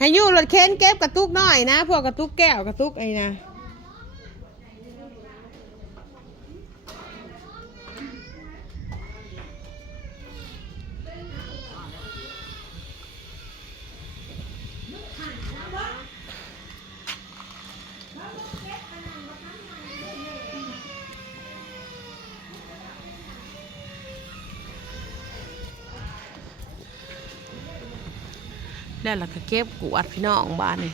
ให้อยู่รถเข็นเก็บกระตุกน้อยนะ พวกกระตุกแก้วกระตุกไอ้นะ แล้วเราก็เก็บกวาดพี่น้องบ้านนี่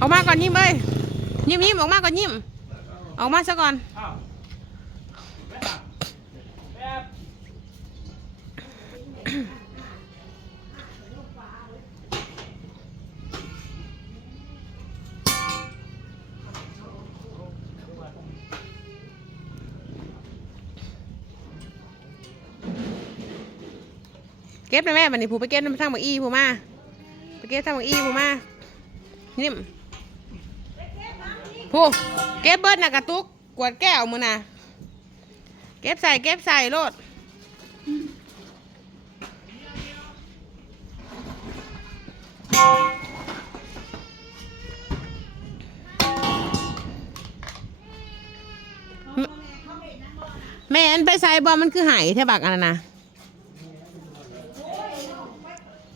ออกมาก่อนยิ้มเอ้ยยิ้มยิ้มออกมาก่อนยิ้มออกมาซะก่อน เก็บนะแม่บันนี้ผูไปเก็บน้ำทางบักอีผูมาไปเก็บทางบักอีผูมานิ่มผูเก็บเบิดนะกระตุกกวดแก้วมือนะเก็บใส่เก็บใส่โลดแม่อันไปใส่บอลมันคือหายแทบักอันนั้นนะ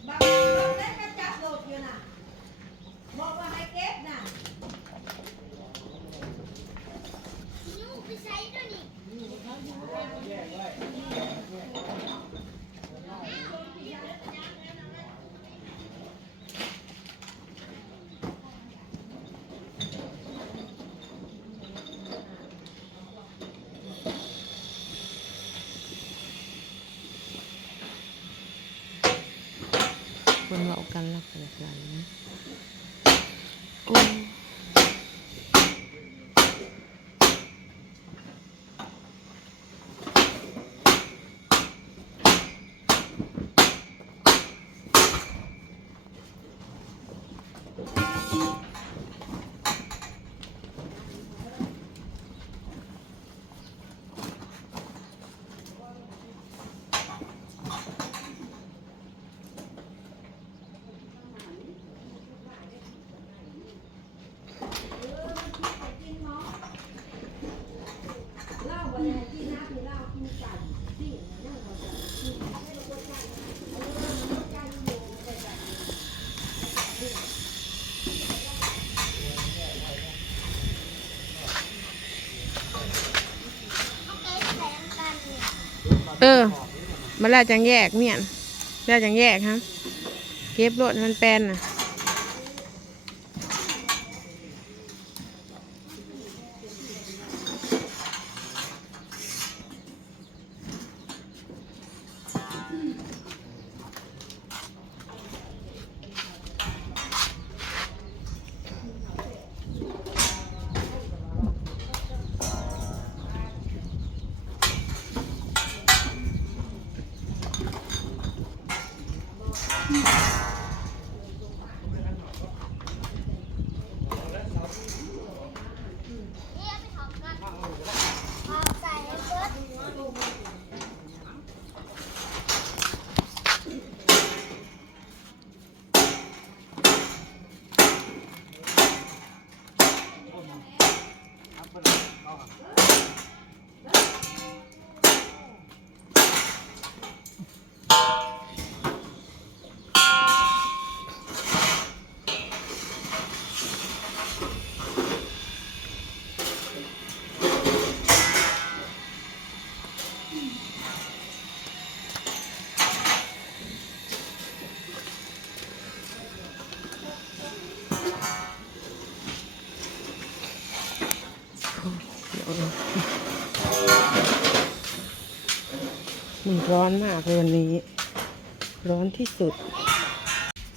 บางคนเล่นกระจับโหลดอยู่น่ะบอกว่าให้เก็บน่ะ คนเรา กันรักกันกันนะโอ้ เออ มาแล้วจังแยกเมียแล้วจังแยกครับ เก็บรถมันแปลนน่ะ Oh. ร้อนมากเลยวันนี้ ร้อนที่สุด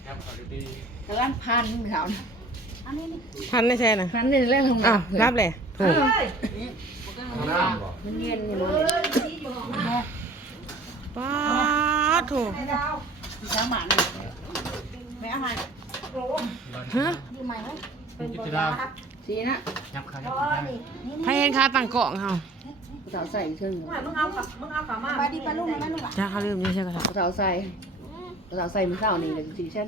ครับขอดีกำลังพันเขาน่ะพันไม่ใช่นะพันนี่เล่นลงอ้าวรับเลยถูกมันเงียนอยู่เลยป้าดถูกสามหมันแม่ให้โรมฮะอยู่ใหม่ไหมเป็นจิตราสีนะยับขายัอ๋บอขานี่นี่ใครเห็นค่าตั้งกล่องเฮาผู้ สาวใส่เชิงมึงเอามึงเอากับมึงเอากับมาไปดีปลาลูกนะลูกอะจ้าเขาลืมนี่ใช่ไหมครับผู้สาวใส่ผู้สาวใส่มือเท้านี่เลยสีเช่น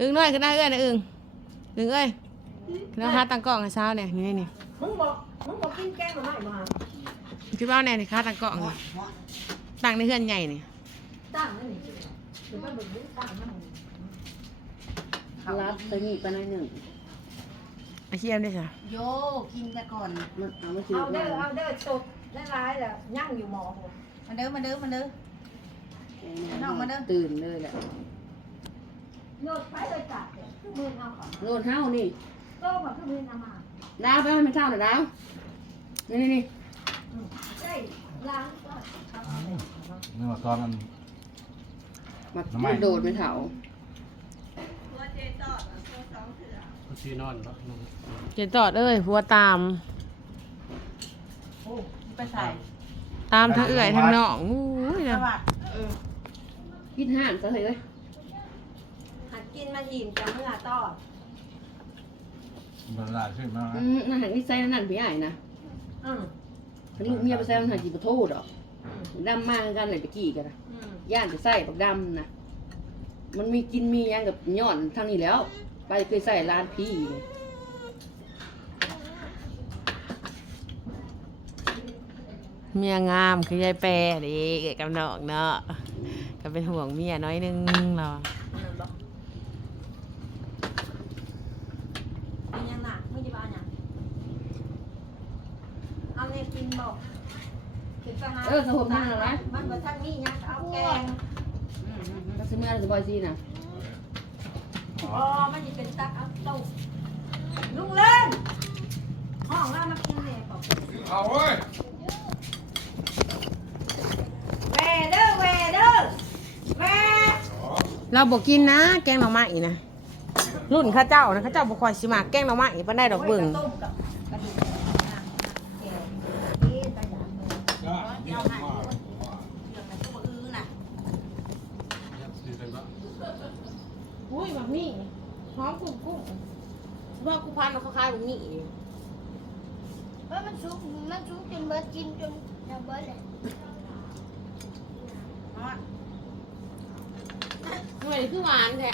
อึ้งน้อยขึ้นหน้าเอื้อยนะอึ้งอึ้งเอ้ยขึ้นหน้าค่าตั้งกล่องให้เช้าเนี่ยนี่นี่มึงบอกมึงบอกกินแกงหรือไม่มาคิดว่าแน่นี่ค่าตั้งกล่องนี่ตั้งในเฮือนใหญ่นี่ตั้งนั่นนี่หรือว่าบึงตั้งนั่นรับเคยมีไปหน่อยหนึ่ง ไอเชียมด้วยจ้ะโยกินแต่ก่อนมันเอามาซื้อเอาเด้มาอเอาเด้อสดและร้ายแหละย่างอยู่หมอหัวมาเด้อมาเด้อมาเด้อ น้องมาเด้อ ตื่นเลยแหละโยนไปเลยจัดเลยมือเอาของโลดเท้านี่โลกแบบมือเอามาดาวไปให้มันเท้าหน่อยดาวนี่นี่นี่ใช่ล้างก็เมื่อตอนนั้นมาทำไมโดดเป็นเถา ก็ชีนอนเนาะเจตอดเอ้ยผัวตาม โอ้ไปใส่ตามทั้งเอื้อยทั้งน้องอู้ยสนะวัสดเออคิดห้ามซะเลยเอ้ยหัดกินมาอิ่มจากเมื่อตอดมันหลายขึ้นมากอืมนั่นหันนี่ใส่นั่นพี่ใหญ่นะอืมถ้าลูกเมียไปใส่มันหันจีบโทษดอกดำมากกันเลยตะกี้กันนะอืมย่านจะใส่ปักดำนะมันมีกินมีหยังกับย่อนทางนี้แล้ว ไปเคยใส่ร้านพี่นี่เมียงามคือยายแปรดิเอกกับน้องเนาะก็เป็นห่วงเมียน้อยนึงเรานั่นบอกเป็นยังหนักไม่จะบ้ายังเอาเนี่ยกินบอกถึงไปหาเออสมมตินั่นนะมันบ่ทันมีหยังเอาแกงก็ซื้อเมื่อไรสบายซีนะ อ๋อมันจะเป็นตักเอาตู้ลุงเล่นห้องเรามากินเนี่ยบอกเอาเว้ยแวเด้อแวเด้อแวเราบอกกินนะ แกงหน่อไม้อีนะรุ่นเข้าเจ้านะเข้าเจ้าบ่ค่อยสิมาแกงหน่อไม้อีปานได้ดอกเบิ่ง โยกระต้มกับกระดูกอะแกงนี่ตาหยาบเลย จ้านี่มา เรื่องมันตัวอื้อน่ะ ดีจังก็ อุ้ยแบบนี้หอมกุ้งกุ้งว่ากู พันเขาคล้ายแบบนี้ว่ามันซุกมันซุกจนเบิดกินจนจะเบิดเลยเนาะหน่วยคือหวานแท้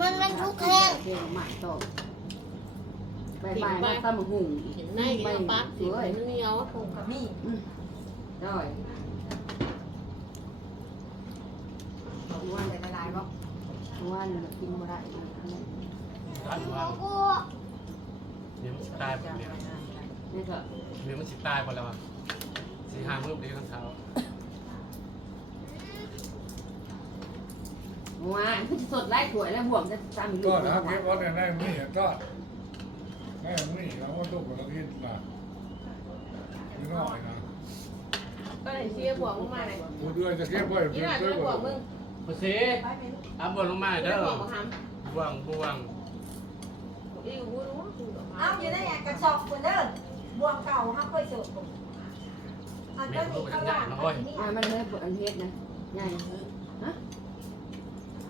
มันมันซุกแห้งเพียงหมักต่อใบใบมาตำหุ่งเห็นในเดียวปั๊บสิมันเหนียวปลูกกับมี่ได้วันละลายบ่วันกินมาได้ท่านหว่ามูกู เดี๋ยวมันสิตายหมดเนี่ยนี่ก็เดี๋ยวมันสิตายหมดแล้วอะสีหางรูปดีทั้งเท้าว่าคือสดไล่ถวยแล้วห่วงจะตามอยู่ก็นะพี่ว่าเนี่ยได้มีก็ได้มีแล้วก็ตุกแล้วกินมาไม่น้อยนะก็เลยเชียร์บวกมึงมาเลยกูด้วยจะเก็บไว้นี่เป็นน่าด้วจะยบวกมึงโอเคไปไหมลูกตามบนลงมาเด้อบวกมาทบวงบวง เอาอยู่ในแอกระสอบคนเด้อบัวเก่าห้ามเคยเสิร์ฟผมอันก็นี่ข้าวหลามอันนี้อ่ามันเลยอันเฮ็ดนะใหญ่ฮะ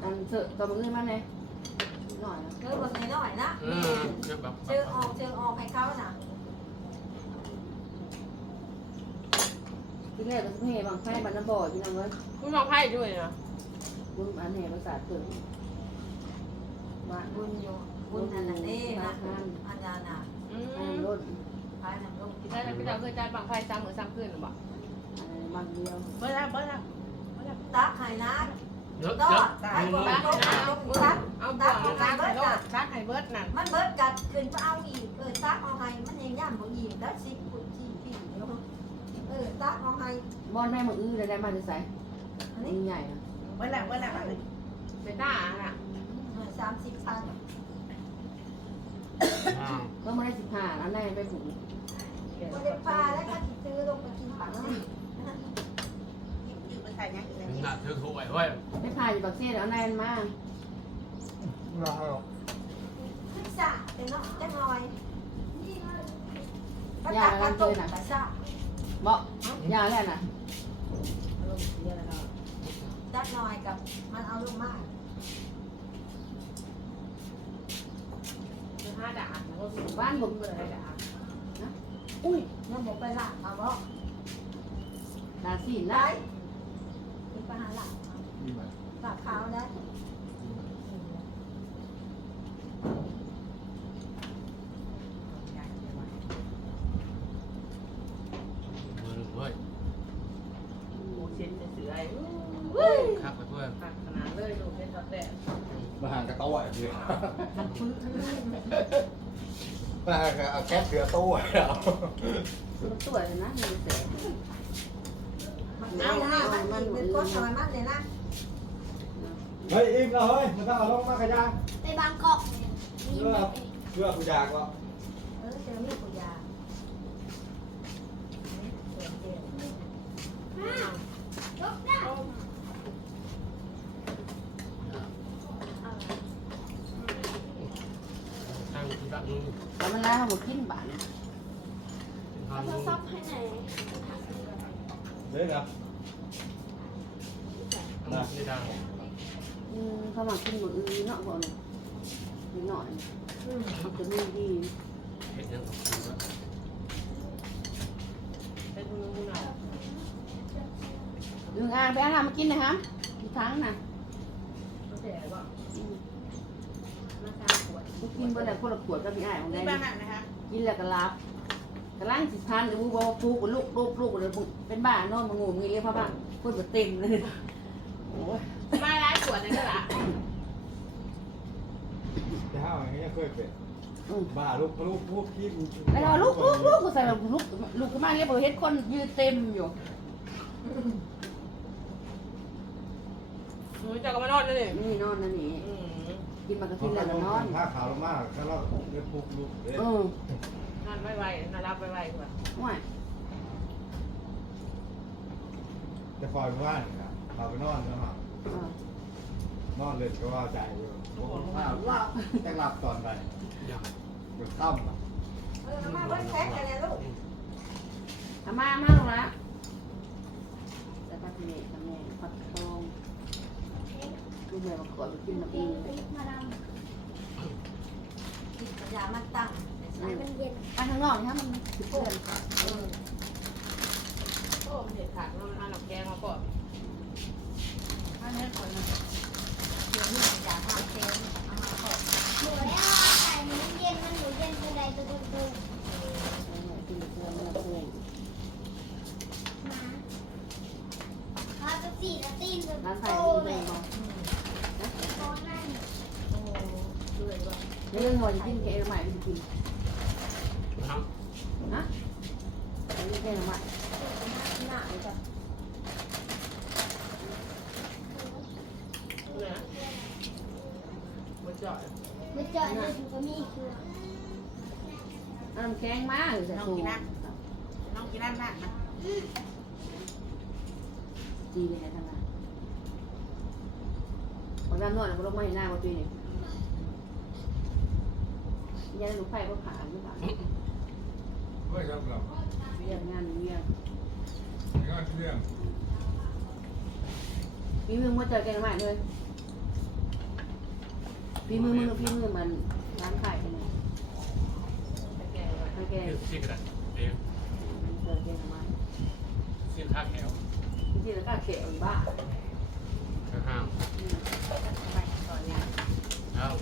อันเสอะตัวมือมันเลยหน่อยนะเออบนน้อยๆนะเจออแบบเชิงออกเชิงออกให้เขาน่ะที่แรกก็เฮบางไฟบางน้ำบ่อพี่น้องเว้ยกูลองไพ่ด้วยนะบุญอันแห่ภาษาเกิดว่านบุญอยู่ บุญอันนั้นเด้นะทานอันนั้นน่ะอือันมรถไปนำลงได้แล้วพี่เราเคยจ่ายบังไฟซ้ำหรือซ้ำขึ้นหรือเปล่าบางเดียวเบิร์ดแล้วเบิร์ดแล้วตักให้นะเยอะตอเยอะดให้บ่ตักลงตักเอาบวกมาซักให้โลดซักให้เบิร์ดนั่นมันเบิดกัดขึ้นไปเอาอีกเออตักเอาให้มันยังย่ำบ่อิ่มแล้วสิคุณที่พี่เดี๋ยวเออตักเอาให้บอลได้มาอื้อได้มาจะใส่อันนี่นี้ใหญ่นะเมื่อไหร่เมื่อไหร่บัดนี้เบต้าอะสามสิบพันอ่า ก็ไม่ได้สิบห้าอันแรกไปผูกก็ได้ปลาแล้วก็สิซื้อลงไปกินผักสิยืมไปใส่ยังอีกแล้วหนักเธอถูกไว้เว้ยไม่พายอยู่ปากเซ่แล้วอันแรกมาเราเอาขึ้นสะเป็นเนาะจังหน่อยก็ตักกระตุกกระสะบอกยาแล้วน่ะจักหน่อยกับมันเอาลงมาก ห้าด่านแล้วก็บ้านผมเลยด่านอุ้ยยังบอกไปละเอาบ่ดาสีนได้ได้มีปัญหาละมีไหมหลักขาวได้มือหนึ่งเว้ย หมูเช็ดเสือไอ้ ครับไปเพื่อน ผักขนาดเลยลูกเป็นตับแดด มาหางกระโต้อะเดียวมันฟื้นมาหางเอาแก๊สเสือโต้อะเอามันสวยเลยนะมีเสยมันเอาหน้ามันมันเป็นก้นทำไมมันเลยนะเฮ้ยอิ่มแล้วเฮ้ยมันต้องเอาลงมากระยาไปบางกอกเนี่ยมีไหมเพื่อกูอยากแล้วเออเจอมีดกูยาลบได้ ทางที่บ้านนู้น แล้วมันแล้วหมดกินบ้าน ทาง โทร นู้น ศัพท์ให้ไหน เฮ้ยนะ นะนี่ดังอืมเขามากินหมดอื่นเนาะพวกนี้นิดหน่อยจะมีดีเห็นยังกับคุณว่าเป็นมือมือหน่อยอึงอ่างไปเอาทำมากินนะครับอีกครั้งนะ กูกินไปแล้วคนละขวดก็มีอ้ายของนี่ได้บ้านนะคะกินแล้วก็รับกระลังสิพันหรือว่าปลูกลูกลูกลูกเลยเป็นบ้านอนมางูมีเรียกพ่อบ้านพูดแบบเต็มเลยโอ้ยมาร้านขวดนั่นก็ละจะห้าวอย่างเงี้ยเคยเป็นอืมบ้าลูกลูกลูกขี้แล้วก็ลูกลูกลูกก็ใส่ลูกลูกลูกก็มาเรียกบอกเฮ็ดคนยืนเต็มอยู่หนูจะก็มานอนนั่นเองนี่นอนนั่นนี่อืม กินมากระมัทินนก็แล้วต้ก็องนอน ผ้าขาวลงมากแล้วเราเลี้ยงปุ๊กลูกเด้เออนอนไวๆนอนรับไวๆกว่าว่าจะคอยว่านครับพาไปนอนนะฮะเออนอนเลยก็ว่าใจอยู่ผ้าลับแต่หลับตอนไหนอย่างเหมือนค่ำอะเออมาเบิ้ลแท็กกันเลยลูกอามามาลงละแต่พักเมย์ทำแม่พักทอง ดูแม่มาขอกินน้ำเออิงงไปมาดยามันตั้งำให้มันเย็นไปข้างนอกนะมันสิบเพื่อนเออโอ้มันเห็ดขาดมันมาหลับแกงมาก่อนอันนี้คนนึงเดี๋ยวนี้ยาทำเต็มเอามาขอหมูแล้วไก่มันเย็นมันหมูเย็นคือใดตัวตัวกินเพื่อนมันเพื่อนมาเขาจะสี่นาทีจะร้านไทโตยมีเลเพื่อย นบอก โตนั่น โอ้ด้วยว่า เรื่องหอยกินแกงใหม่ไปกินทั้งนะอันนี้แกงใหม่หน้าเลยจ้ะเนี่ยมันจ่อยมันเจาะเลยถึงก็มีคือน้ำแข็งมากจะสูงน้องกินน้ำหนักนะดีเลยนะทั้งนั้นพอน้ำนวดก็ลงมาเห็นหน้ามาปีนี้ ยันลูกไฟก็ผ่านหรือเปล่าเฮ้ยครับเราเรียนงานเรียนงานเรื่องพี่มือมาเจอแกงใหม่เลยพี่มือมือพี่มือมันร้านขายกันเลยแต่แกว่าร้านแกงยืดซีกระดาษเองเจอแกงใหม่ซีข้างแถวจริงๆแล้วก็เขียวบ้าข้าง ไปก่อนเนี่ย แล้ว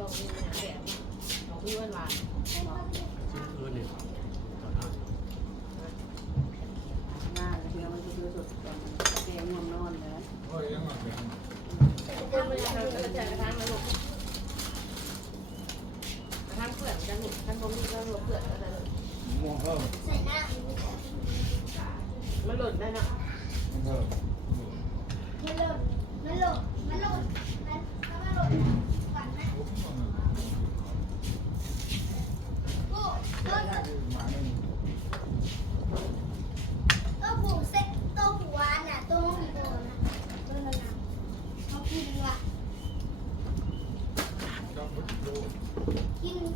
ลงเนี่ยแดดของพี่วันวาน ชิ้นคืนหนึ่งต่อหน้า หน้าเดี๋ยวมันจะดูสดตอนแกงง่วงนอนเลย เฮ้ยยังไงเป็น คนมันยังกระจายกระทั่งนะลูกก ระทั่งเพื่อนกันลูกท่านบ่มีก็รวมเพื่อนกันเลยม่วงเพิ่มใส่หน้ามันหล่นได้นะเพิ่มมันหล่นมันหล่นมันหล่นมันมันหล่นฝันนะโอ้เ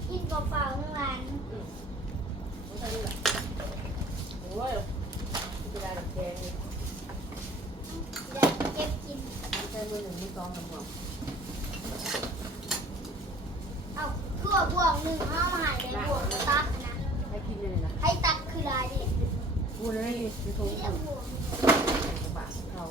กินเปล่าๆทั้งร้านไม่ใช่ออะได้แบแกนี่าเก็บกิน ไม่ใช่มือหนึ่งมือสองมือสามเอาคือบวกหนึ่งห้ามาหายในบวกตักนะ ให้กินเลยนะให้ตักคืออะไรดิกูเลยมีทุกข์อยู่บาทเขา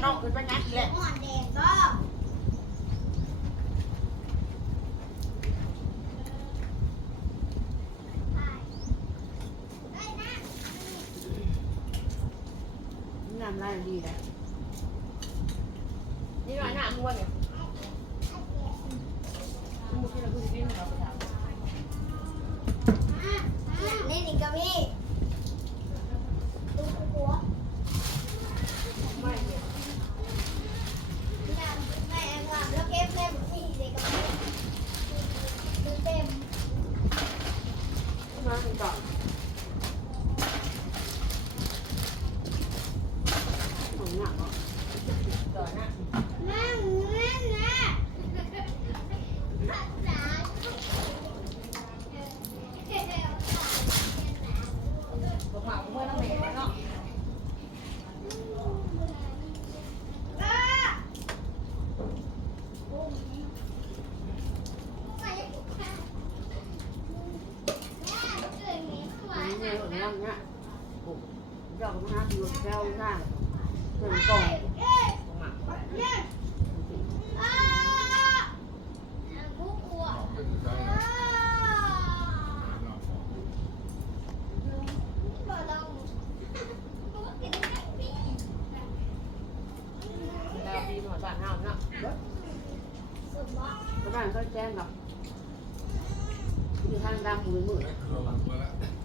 โอ้ยมาน้องขึ้นไปงัดแหละหอนแดงก็ได้นะน้ำลายดีเลยหน่อยน้ำมึงวะเนี่ยมึงกินอะไรกูจะกินเราไปทำ นี่นี่กับพี่ดูหัว ไม่เนี่ย แม่แองว่าแล้วเก็บเล่มนี่เด็กกับพี่ดูเต็ม มาถึงก่อนหงหนักอะก่อนนะ นั่งนั่งนะภาษา บอกมาเมื่อน้องแม่เนาะ นี่เนี่ยหงนั่งเนี่ยผมเจ้าก็มาหาดู แก้วข้างเพิ่มกล่องเ